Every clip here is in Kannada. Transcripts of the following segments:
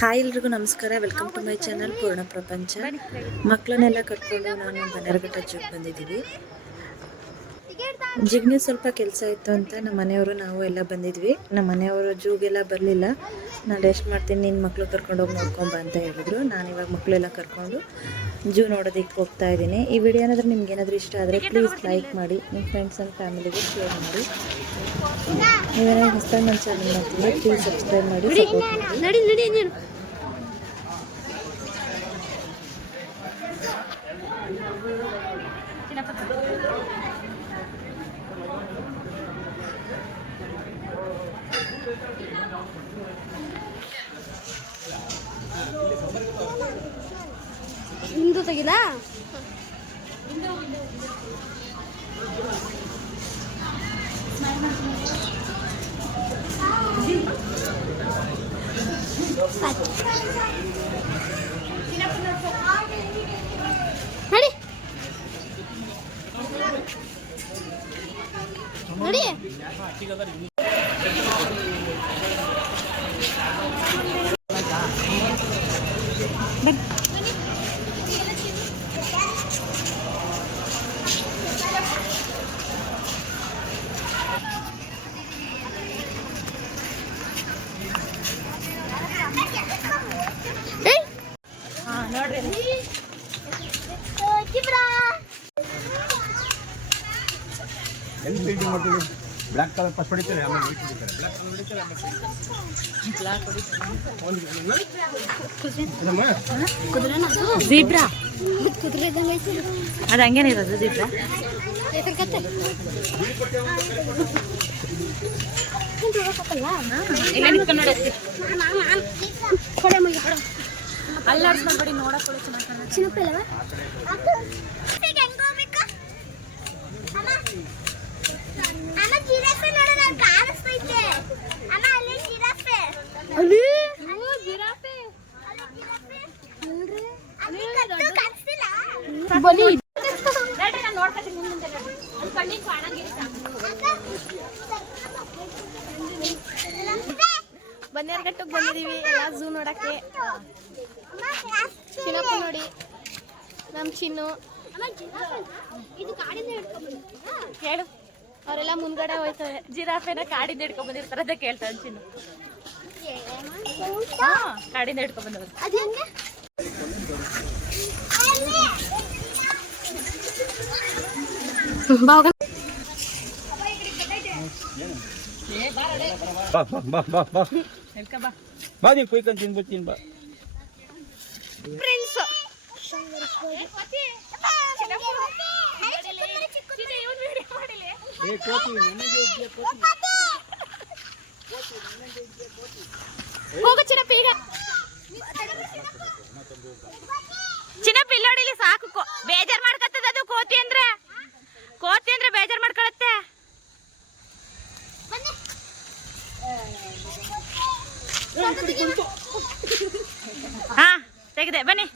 ಹಾಯ್ ಎಲ್ರಿಗೂ ನಮಸ್ಕಾರ. ವೆಲ್ಕಮ್ ಟು ಮೈ ಚಾನಲ್ ಪೂರ್ಣ ಪ್ರಪಂಚ. ಮಕ್ಕಳನ್ನೆಲ್ಲ ಕಟ್ಕೊಂಡು ನಾನು ಬನ್ನೇರುಘಟ್ಟ ಜೂಗೆ ಬಂದಿದ್ದೀವಿ. ಜಿಗ್ನಿ ಸ್ವಲ್ಪ ಕೆಲಸ ಇತ್ತು ಅಂತ ನಮ್ಮ ಮನೆಯವರು ನಾವು ಎಲ್ಲ ಬಂದಿದ್ವಿ. ನಮ್ಮ ಮನೆಯವರು ಜೂಗೆಲ್ಲ ಬರಲಿಲ್ಲ. ನಾನು ರೆಸ್ಟ್ ಮಾಡ್ತೀನಿ, ನಿನ್ನ ಮಕ್ಕಳು ಕರ್ಕೊಂಡೋಗಿ ನೋಡ್ಕೊಂಬ ಅಂತ ಹೇಳಿದ್ರು. ನಾನು ಇವಾಗ ಮಕ್ಕಳೆಲ್ಲ ಕರ್ಕೊಂಡು ಜೂ ನೋಡೋದಕ್ಕೆ ಹೋಗ್ತಾ ಇದ್ದೀನಿ. ಈ ವಿಡಿಯೋ ಏನಾದರೂ ನಿಮ್ಗೆ ಏನಾದರೂ ಇಷ್ಟ ಆದರೆ ಪ್ಲೀಸ್ ಲೈಕ್ ಮಾಡಿ, ನಿಮ್ಮ ಫ್ರೆಂಡ್ಸ್ ಆ್ಯಂಡ್ ಫ್ಯಾಮಿಲಿಗೆ ಶೇರ್ ಮಾಡಿ. ನೀವೇನಾದ್ರು ಹೊಸದಾಗಿ ನನ್ನ ಚಾನಲ್ ಮಾಡ್ತಿದ್ರೆ ಪ್ಲೀಸ್ ಸಬ್ಸ್ಕ್ರೈಬ್ ಮಾಡಿ, ಸಪೋರ್ಟ್ ಮಾಡಿ. ಹಿಂದೂ ತೆಗಿಲ ನಡಿ ನಡಿ ಬ್ಲಾಕ್ ಕಲರ್ ಫಸ್ಟ್ ಹೊಡಿತಾರೆ, ಆಮೇಲೆ ವೈಟ್ ಹೊಡಿತಾರೆ. ಬ್ಲಾಕ್ ಕಲರ್ ಹೊಡಿತಾರೆ, ಆಮೇಲೆ ಜೀಬ್ರಾ ಕುದುರೆ ಇದ್ದಂಗೆ ಅದು ಹಂಗೇನೆ ಇರೋದು. ಜೀಬ್ರಾ ಅಲ್ಲಾಡ್ಸ್ಕೊಂಡ್ಬಿಡಿ ನೋಡಕ್ಕೆ ಚೆನ್ನಾಗಿ ಬನ್ನೇರುಘಟ್ಟಕ್ಕೆ ಬಂದಿದ್ದೀವಿ ಎಲ್ಲ ಝೂ ನೋಡಕ್ಕೆ. ಚಿನ್ನಪ್ಪ ನೋಡಿ, ನಮ್ಮ ಚಿನ್ನು ಕೇಳು. ಅವರೆಲ್ಲ ಮುಂದ್ಗಡೆ ಹೋಯ್ತಾರೆ. ಜಿರಾಫೆನ ಕಾಡಿಂದ ಹಿಡ್ಕೊಂಡ್ ಬಂದಿರ್ತಾರೆ ಅಂತ ಕೇಳ್ತಾನೆ ಚಿನ್ನು. ಕಾಡಿಂದ ಹಿಡ್ಕೊಂಡ್ ಬಂದವರು. ಬಾ ನೀವು ಕುಯ್ಕೊಂಡು ತಿನ್ಬಿಡ್ತೀನಿ ಬಾ. ಹೋಗು ಚಿನ್ನಪ್ಪ, ಈಗ ಚಿನ್ನಪ್ಪ ಇಲ್ಲಿ ನೋಡಿ, ಇಲ್ಲಿ ಸಾಕು. ಬೇಜಾರ್ ಮಾಡ್ಕತ್ತದ ಅದು. ಕೋತಿ ಅಂದ್ರೆ ಬೇಜಾರ್ ಮಾಡ್ಕೊಳತ್ತೆ. ಹಾ ತೆಗೆದೆ, ಬನ್ನಿ.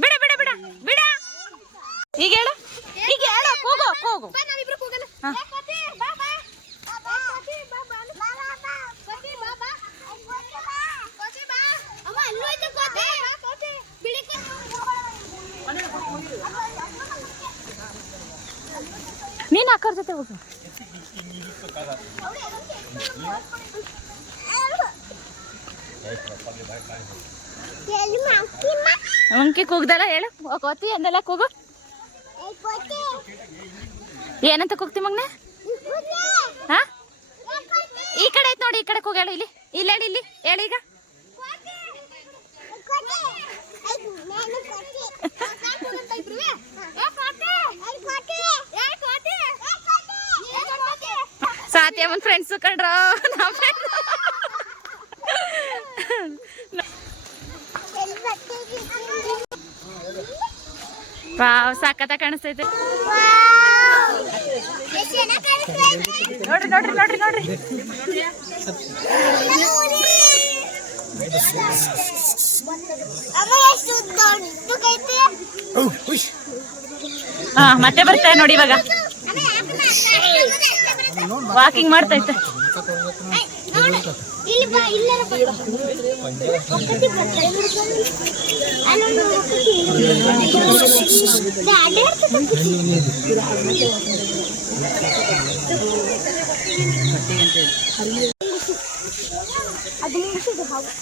ಬಿಡ ಬಿಡ ಬಿಡ ಬಿಡ. ಈಗ ಹೇಳು, ಈಗ ಹೇಳು, ಕೂಗು ಕೂಗು. ನೀನು ಅಕ್ಕರ ಜೊತೆ ಹೋಗು. ಮಂಕಿ ಕೂಗ್ದಲ್ಲ, ಹೇಳು. ಕೋತಿ ಅಂದೆಲ್ಲ ಕೂಗು. ಏನಂತ ಕೂಗ್ತಿ ಮಗ್ನೆ? ಹಾ, ಈ ಕಡೆ ಐತ್ ನೋಡಿ, ಈ ಕಡೆ ಕೂಗ. ಹೇಳು, ಇಲ್ಲಿ ಇಲ್ಲಿ ಹೇಳಿ, ಇಲ್ಲಿ ಹೇಳಿ. ಈಗ ಸಾತ್ಯಮ್ಮನ್ ಫ್ರೆಂಡ್ಸು ಕಣ್ರ. ವಾವ್, ಸಾಕತ್ತ ಕಾಣಿಸ್ತೈತೆ. ನೋಡ್ರಿ ನೋಡ್ರಿ ನೋಡ್ರಿ ನೋಡ್ರಿ. ಹಾ, ಮತ್ತೆ ಬರ್ತಾರೆ ನೋಡಿ ಇವಾಗ. ವಾಕಿಂಗ್ ಮಾಡ್ತೈತೆ.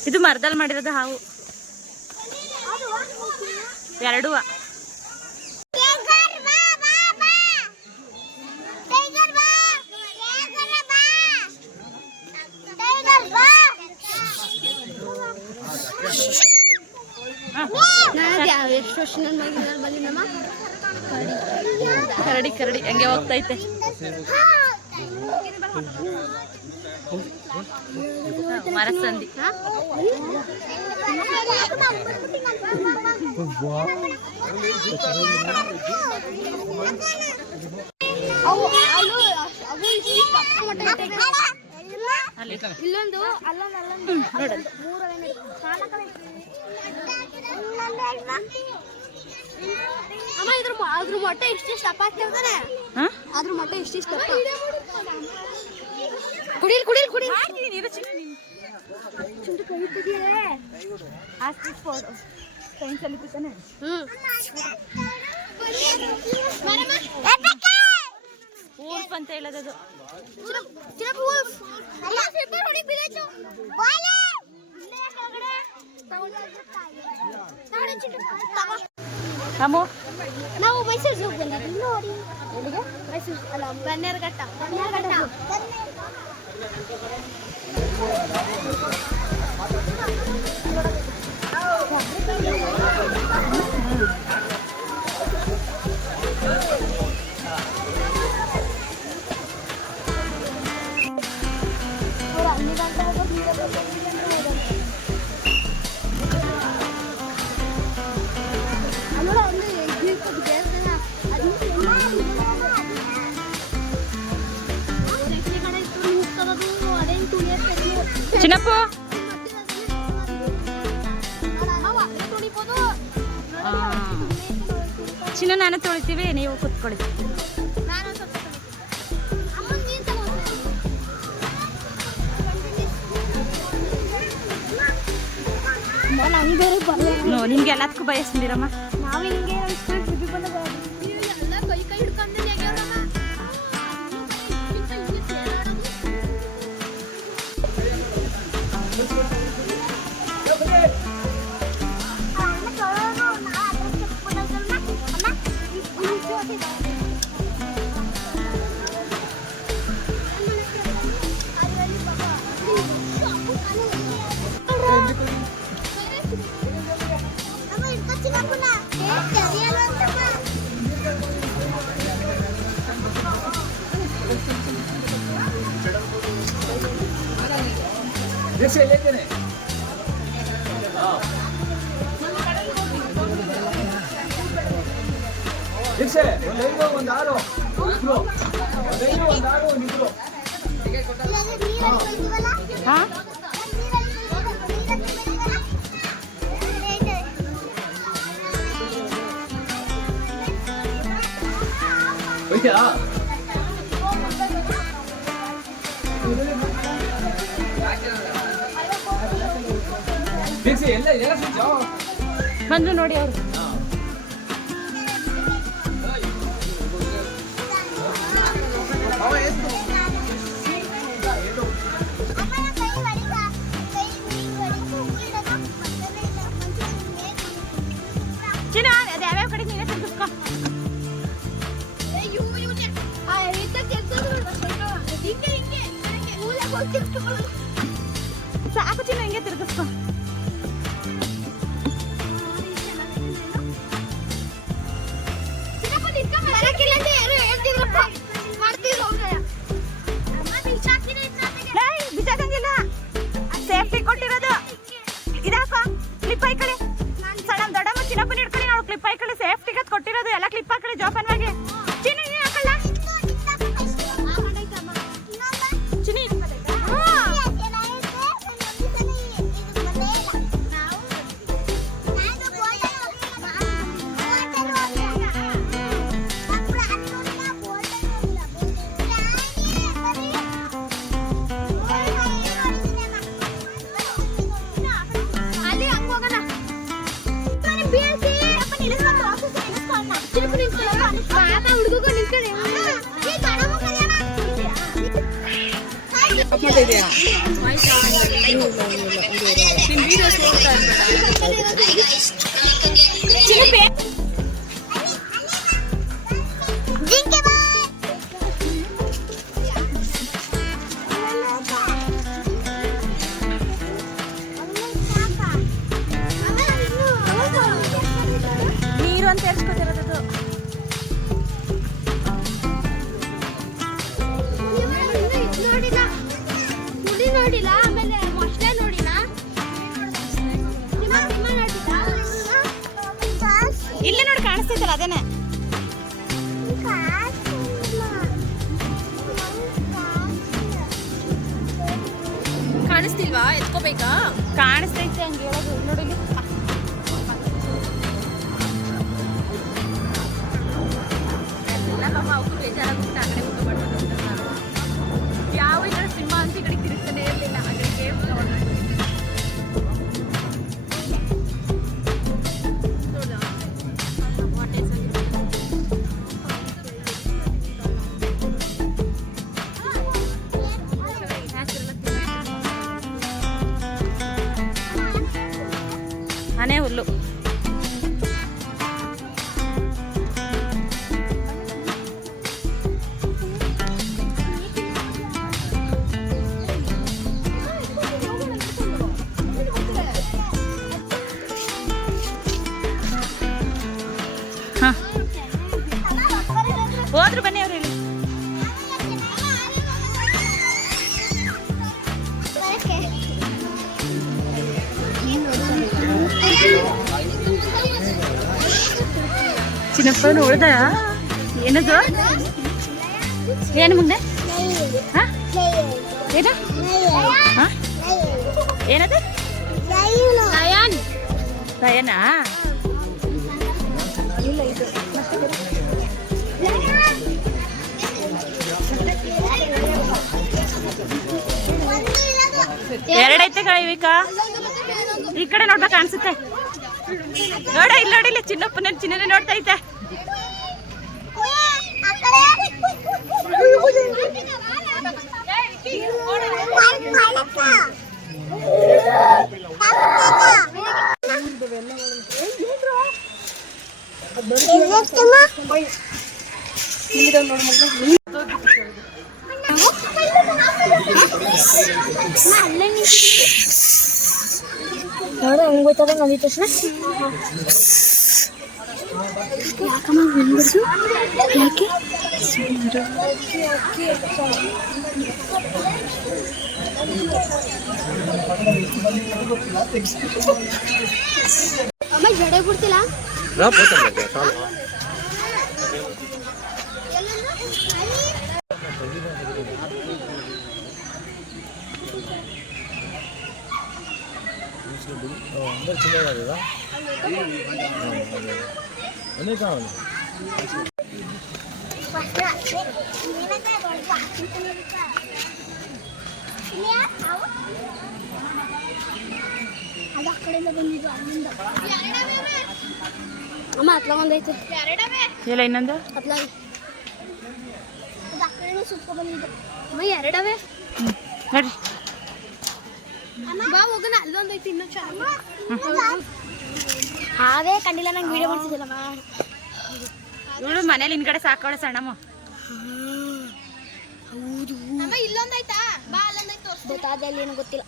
ಇದು ಮರದಲ್ಲಿ ಮಾಡಿರೋದು ಹಾವು ಎರಡೂ. ಕರಡಿ ಕರಡಿ ಹಂಗೆ ಹೋಗ್ತೈತೆ. ಮರಸಂದಿ ಇಲ್ಲೊಂದು ಅಮ್ಮ ಅದ್ರ ಮೊಟ್ಟೆ ಇಷ್ಟಿಷ್ಟು ಅಪ್ಪ ಹಾಕ್ತಿರ್ತಾನೆ. ಅದ್ರ ಮೊಟ್ಟೆ ಇಷ್ಟಿಷ್ಟು ಕುಡಿಲ್ ಕುಡಿಲ್ ಕುಡಿಲ್ ಊರ್ಫ್ ಅಂತ ಹೇಳೋದು. ನಾವು ಮೈಸೂರು ಝೂ ಬಂದಿದ್ವಿ ನೋಡಿ. ಎಲ್ಲಿಗೆ? ಮೈಸೂರು ಅಲ್ಲ, ಬನ್ನೇರುಘಟ್ಟ. ಚಿನ್ನಪ್ಪು ಚಿನ್ನ ನಾನು ತೊಳಿತೀವಿ, ನೀವು ಕುತ್ಕೊಳ್ಳಿ. ನಿಮ್ಗೆ ಎಲ್ಲದಕ್ಕೂ ಬಯಸ್ತೀರಮ್ಮ. ನಾವು ಹಿಂಗೆ ಬಂದು ನೋಡಿ ಅವರು. ಚಿನ್ನ ಅದು ಯಾವ್ಯಾವ ಕಡೆ ನೀನೇ ತಿರ್ಗಿಸ್ಕೊ. ಸಾಕು ಚಿನ್ನ, ಹಿಂಗೆ ತಿರ್ಗಿಸ್ಕೊ. ಬಿಸಾಕಂಗಿಲ್ಲ, ಸೇಫ್ಟಿ ಕೊಟ್ಟಿರೋದು. ಇದಾಕೋ ಕ್ಲಿಪ್ ಹಾಕೊಳ್ಳಿ. ಸಣ್ಣ ದೊಡ್ಡಮ್ಮ ಚಿನ್ನಪ್ಪನ ಹಿಡ್ಕೊಳ್ಳಿ, ನಾವು ಕ್ಲಿಪ್ ಹಾಕೊಳ್ಳಿ. ಸೇಫ್ಟಿಗೆ ಕೊಟ್ಟಿರೋದು ಎಲ್ಲ ಕ್ಲಿಪ್ ಹಾಕೊಳ್ಳಿ ಜೋಪಾನವಾಗಿ. ಚಿನ್ನ ನೀನು ಹಾಕಲ್ಲ ಚಿನ್ನಿ. ಪಾಪ ಹುಡುಗಗೂ ನಿಂತ್ಕೊಳ್ಳಿ ಈ ಗಣಮ ಕಲ್ಯಾಣ ಮಾಡ್ತಿದ್ಯಾ ನಿನ್ ವೀಡಿಯೋಸ್ ಹೋಗ್ತಾ ಇರ್ಬೇಡ ಜಿಂಕೆ ಬಾ ನೀರು ಅಂತ ಹೇಳ್ಸ್ಕೊತಿರೋದು ನೋಡಿಲ್ಲ ಹುಲಿ ನೋಡಿಲ್ಲ ಆಮೇಲೆ ಮೊಸಳೆ ನೋಡಿಲ್ಲ ಸಿಂಹ ನೋಡಿಲ್ಲ ಇಲ್ಲಿ ನೋಡಿ ಕಾಣಿಸ್ತೈತಲ್ಲ ಅದೇನೆ ಕಾಣಿಸ್ತಿಲ್ವಾ ಎತ್ಕೋಬೇಕಾ ಕಾಣಿಸ್ತೈತೆ ಹಂಗೆ ಹೇಳೋದು ನೋಡಿ ಅವಕ್ಕೂ ಬೇಜಾರಾಗುತ್ತೆ ಆ ಕಡೆ ಊಟ ಮಾಡ್ಬೋದು ಯಾವ ಈ ಕಡೆ ಸಿಂಹ ಅಂತ ಈ ಕಡೆ ತಿರುಗ್ತಾನೆ ಇರಲಿಲ್ಲ ಅದಕ್ಕೆ ಆನೆ ಹುಲ್ಲು ಹಾಂ ಹೋದ್ರು ಬನ್ನಿ ಅವ್ರು ಹೇಳಿ ಚಿನ್ನಪ್ಪ ನೋಡ್ದ ಏನದು ಏನು ಮುಂದೆ ಹಾಂ ಏನು ಹಾಂ ಏನದು ಲಯನ್ ರಯನಾ ಎರಡೈತೆ ಕಳಿವಿಕಾ ಈ ಕಡೆ ನೋಡ್ಬೇಕು ಅನ್ಸುತ್ತೆ ನೋಡ ಇಲ್ಲಿ ನೋಡಿಲ್ಲ ಚಿನ್ನಪ್ಪನ ಚಿನ್ನನೆ ನೋಡ್ತಾ ಐತೆ ನೋಡ ಹೆಂಗ್ ಗೊತ್ತದ ನಮಗೆ ತಕ್ಷಣ ಯಾಕಮ್ಮ ಬಂದ್ಬಿಡ್ತು ಯಾಕೆ ಅಮ್ಮ ಜಡೆ ಬಿಡ್ತಿಲ್ಲ ಅಮ್ಮ ಹತ್ಲ ಒಂದೈತೆ ಇಲ್ಲ ಇನ್ನೊಂದು ಹತ್ಲ ಸುತ್ಕೊ ಬಂದಿದ್ದು ಅಮ್ಮ ಎರಡವೇ ನೋಡ್ರಿ ಬಾ ಹೋಗೋಣ ಅಲ್ಲೊಂದೈತಿ ಇನ್ನೊಂದು ಹಾವೇ ಕಂಡಿಲ್ಲ ನಂಗೆ ವಿಡಿಯೋ ಮಾಡ್ತಿದ್ದಿಲ್ಲಮ್ಮ ಇವಳು ಮನೇಲಿ ಹಿಂದ್ಗಡೆ ಸಾಕೋಳ ಸಣ್ಣಮ್ಮ ಹೌದು ಅಮ್ಮ ಇಲ್ಲೊಂದೈತಾ ಬಾ ಅಲ್ಲೊಂದೈತೆ ಗೊತ್ತಾದ ಅಲ್ಲಿ ಏನೋ ಗೊತ್ತಿಲ್ಲ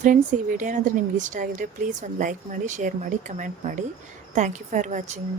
ಫ್ರೆಂಡ್ಸ್, ಈ ವಿಡಿಯೋ ಏನಾದರೂ ನಿಮ್ಗೆ ಇಷ್ಟ ಆಗಿದ್ರೆ ಪ್ಲೀಸ್ ಒಂದು ಲೈಕ್ ಮಾಡಿ, ಶೇರ್ ಮಾಡಿ, ಕಮೆಂಟ್ ಮಾಡಿ. Thank you for watching.